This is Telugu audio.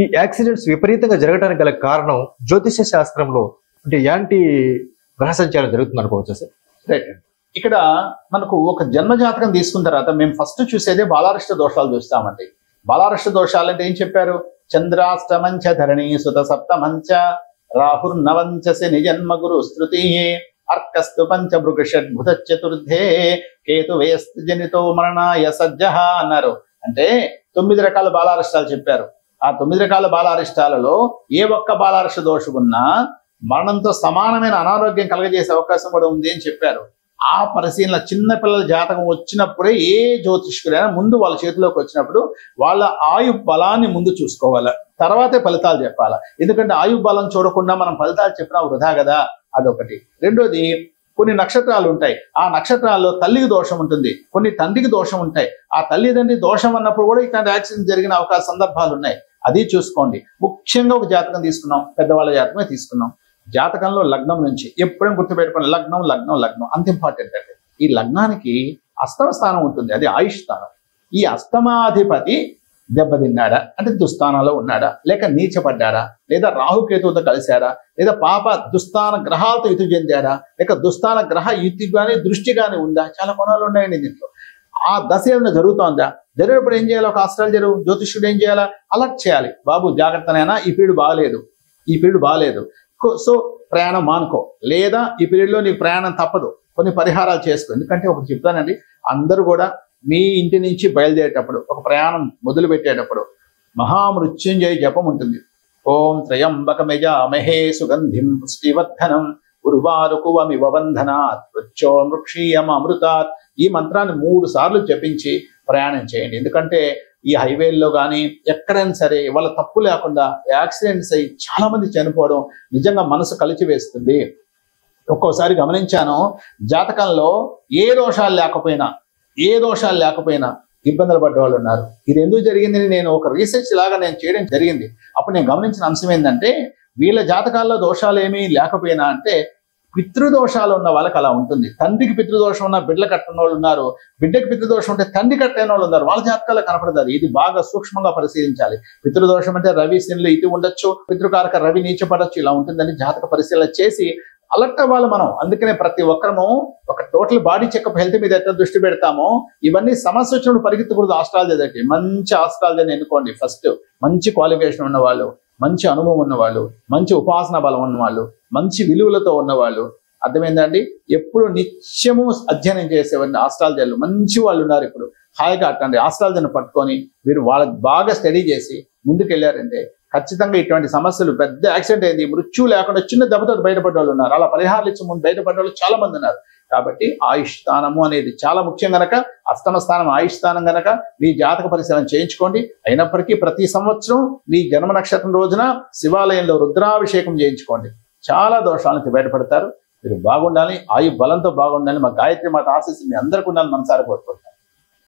ఈ యాక్సిడెంట్స్ విపరీతంగా జరగడానికి గల కారణం జ్యోతిష శాస్త్రంలో అంటే ఎలాంటి గ్రహ సంచారం జరుగుతుంది అనుకోవచ్చు సార్? రైట్. ఇక్కడ మనకు ఒక జన్మ జాతకం తీసుకున్న తర్వాత మేము ఫస్ట్ చూసేదే బాలారిష్ట దోషాలు చూస్తామండి. బాలారిష్ట దోషాలు అంటే ఏం చెప్పారు? చంద్రాష్టమంచ ధరణి సుత సప్తమంచ రాహుర్నవంచ శని జన్మ గురు స్తృతి అర్కస్తు పంచ భృగషడ్భుత చతుర్థే కేతు వేస్తు జనితో మరణాయ సజ్జ అన్నారు. అంటే 9 రకాల బాలారిష్టాలు చెప్పారు. ఆ 9 రకాల బాలారిష్టాలలో ఏ ఒక్క బాలారిష్ట దోషం ఉన్నా మరణంతో సమానమైన అనారోగ్యం కలగజేసే అవకాశం కూడా ఉంది అని చెప్పారు. ఆ పరిశీలన చిన్నపిల్లల జాతకం వచ్చినప్పుడే ఏ జ్యోతిష్కుడైనా ముందు వాళ్ళ చేతిలోకి వచ్చినప్పుడు వాళ్ళ ఆయు బలాన్ని ముందు చూసుకోవాలి, తర్వాతే ఫలితాలు చెప్పాలి. ఎందుకంటే ఆయు బలం చూడకుండా మనం ఫలితాలు చెప్పినా వృధా కదా, అదొకటి. రెండోది, కొన్ని నక్షత్రాలు ఉంటాయి, ఆ నక్షత్రాల్లో తల్లికి దోషం ఉంటుంది, కొన్ని తండ్రికి దోషం ఉంటాయి. ఆ తల్లిదండ్రి దోషం అన్నప్పుడు కూడా ఇట్లాంటి యాక్సిడెంట్ జరిగిన అవకాశ సందర్భాలు ఉన్నాయి. అది చూసుకోండి. ముఖ్యంగా ఒక జాతకం తీసుకున్నాం, పెద్దవాళ్ళ జాతకమే తీసుకున్నాం. జాతకంలో లగ్నం నుంచి ఎప్పుడైనా గుర్తుపెట్టుకోండి, లగ్నం లగ్నం లగ్నం అంత ఇంపార్టెంట్ అండి. ఈ లగ్నానికి అష్టమ స్థానం ఉంటుంది, అది ఆయుష్ స్థానం. ఈ అష్టమాధిపతి దెబ్బతిన్నాడా అంటే దుస్థానంలో ఉన్నాడా, లేక నీచపడ్డాడా, లేదా రాహుకేతువుతో కలిశాడా, లేదా పాప దుస్థాన గ్రహాలతో యుతి చెందాడా, లేక దుస్థాన గ్రహ యుతి కానీ దృష్టి కానీ ఉందా, చాలా కోణాలు ఉన్నాయండి దీంట్లో. ఆ దశ ఏమైనా జరుగుతోందా, జరిగినప్పుడు ఏం చేయాలి? ఒక ఆస్ట్రాలజరు జ్యోతిష్యుడు ఏం చేయాలా? అలర్ట్ చేయాలి. బాబు జాగ్రత్తనైనా, ఈ పీరియడ్ బాగలేదు, ఈ పీరియడ్ బాగలేదు, సో ప్రయాణం మానుకో, లేదా ఈ పీరియడ్లో నీకు ప్రయాణం తప్పదు, కొన్ని పరిహారాలు చేసుకో. ఎందుకంటే ఒకటి చెప్తానండి, అందరూ కూడా మీ ఇంటి నుంచి బయలుదేరేటప్పుడు, ఒక ప్రయాణం మొదలు పెట్టేటప్పుడు మహామృత్యుంజయ జపం ఉంటుంది. ఓం త్రయంబకమయజామహే సుగంధిం పుష్టివర్ధనం ఉర్వారుకువమివ బంధనాత్ మృక్షీయమృతాత్. ఈ మంత్రాన్ని 3 సార్లు జపించి ప్రయాణం చేయండి. ఎందుకంటే ఈ హైవేల్లో కానీ ఎక్కడైనా సరే వాళ్ళ తప్పు లేకుండా యాక్సిడెంట్స్ అయ్యి చాలా మంది చనిపోవడం నిజంగా మనసు కలిచివేస్తుంది. ఒక్కోసారి గమనించాను, జాతకంలో ఏ దోషాలు లేకపోయినా ఇబ్బందులు పడ్డ వాళ్ళు ఉన్నారు. ఇది ఎందుకు జరిగిందని నేను ఒక రీసెర్చ్ లాగా నేను చేయడం జరిగింది. అప్పుడు నేను గమనించిన అంశం ఏంటంటే, వీళ్ళ జాతకాల్లో దోషాలు ఏమీ లేకపోయినా అంటే పితృదోషాలు ఉన్న వాళ్ళకి అలా ఉంటుంది. తండ్రికి పితృదోషం ఉన్న బిడ్డలు కట్టిన వాళ్ళు ఉన్నారు, బిడ్డకి పితృదోషం ఉంటే తండ్రి కట్టైన వాళ్ళు ఉన్నారు. వాళ్ళ జాతకాల్లో కనపడతారు. ఇది బాగా సూక్ష్మంగా పరిశీలించాలి. పితృదోషం అంటే రవి శనిలో ఇటు ఉండొచ్చు, పితృకారక రవి నీచపడచ్చు, ఇలా ఉంటుందని జాతక పరిశీలన చేసి అలర్ట్ అవ్వాలి మనం. అందుకనే ప్రతి ఒక్కరము ఒక టోటల్ బాడీ చెకప్ హెల్త్ మీద ఎట్లా దృష్టి పెడతామో, ఇవన్నీ సమస్య వచ్చినప్పుడు పరిగెత్తకూడదు ఆస్ట్రాలజీ దగ్గరికి. మంచి ఆస్ట్రాలజీని ఎన్నుకోండి. ఫస్ట్ మంచి క్వాలిఫికేషన్ ఉన్నవాళ్ళు, మంచి అనుభవం ఉన్నవాళ్ళు, మంచి ఉపాసన బలం ఉన్నవాళ్ళు, మంచి విలువలతో ఉన్నవాళ్ళు. అర్థమైందండి? ఎప్పుడు నిత్యము అధ్యయనం చేసేవాడిని ఆస్ట్రాలజీలు మంచి వాళ్ళు ఉన్నారు. ఇప్పుడు హాయిగా అట్టండి ఆస్ట్రాలజీని పట్టుకొని మీరు వాళ్ళకి బాగా స్టడీ చేసి ముందుకు వెళ్ళారంటే ఖచ్చితంగా ఇటువంటి సమస్యలు, పెద్ద యాక్సిడెంట్ అయింది, మృత్యు లేకుండా చిన్న దెబ్బతో బయటపడ్డ వాళ్ళు ఉన్నారు, అలా పరిహారాలు ఇచ్చి ముందు బయటపడ్డ వాళ్ళు చాలా మంది ఉన్నారు. కాబట్టి ఆయుష్ స్థానము అనేది చాలా ముఖ్యం గనక, అష్టమ స్థానం ఆయుష్ స్థానం గనక మీ జాతక పరిశీలన చేయించుకోండి. అయినప్పటికీ ప్రతి సంవత్సరం మీ జన్మ నక్షత్రం రోజున శివాలయంలో రుద్రాభిషేకం చేయించుకోండి. చాలా దోషాల నుంచి బయటపడతారు. మీరు బాగుండాలి, ఆయు బలంతో బాగుండాలి. మా గాయత్రి మాత ఆశీస్సులు మీ అందరికీ ఉండాలని మనసారా కోరుకుంటాను.